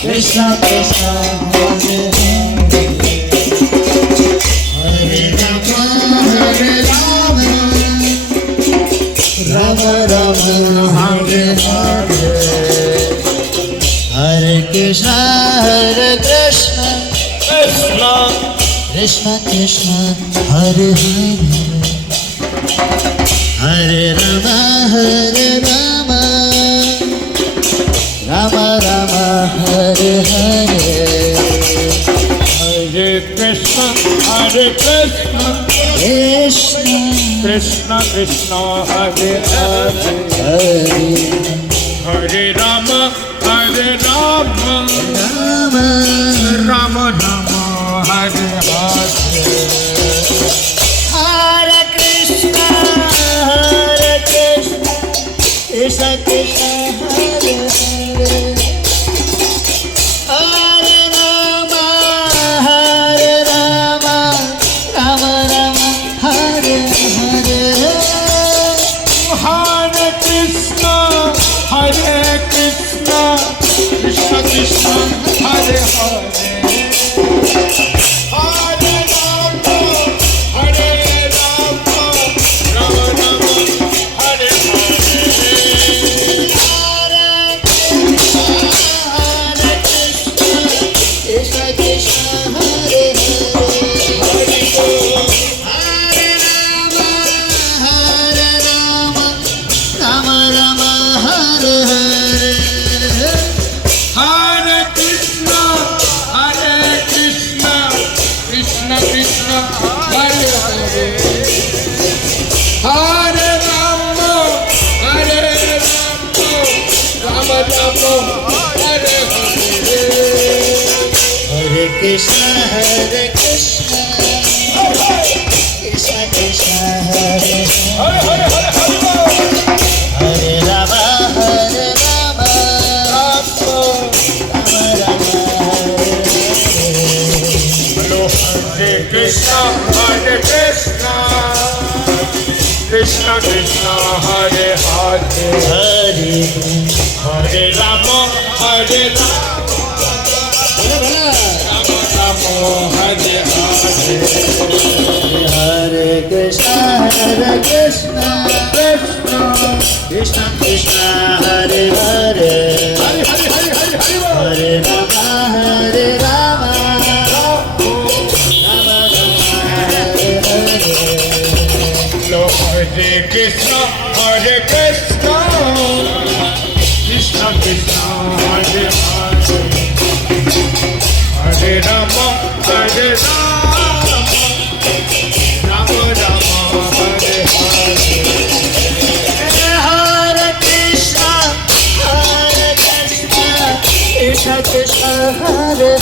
Krishna Krishna Hare Hare Rama Hare Rama Rama Rama Hare Hare Hare Krishna Krishna Krishna Hare Hare Hare Rama Rama Rama Hare Hare Hare Krishna Krishna Krishna Krishna Hare Hare Hare Rama Rama Rama Rama Hare Hare Hare Krishna Krishna Krishna Hare Hare Hare Rama Rama Rama Hare Hare Hare Krishna Krishna Krishna Hare Hare Hare Rama Rama Rama Hare Hare Krishna Krishna Hare Hare Hare Rama Rama Rama Hare Hare Hare Krishna Krishna Krishna Hare Hare Hare Rama Rama Rama Hare Hare Hare Krishna Krishna Krishna Hare Hare Hare Rama Rama Rama Hare Hello, Hare Krishna Krishna Krishna Hare Hare Hare Hare Rama Rama Rama Hare Hare Hare Krishna Krishna Krishna Krishna Hare Hare Hare Rama Rama Rama Hare Hare Hello, Hare Krishna Krishna Krishna Hare Hare Hare Rama Rama Rama Hare Hare Hare Krishna Krishna Krishna Hare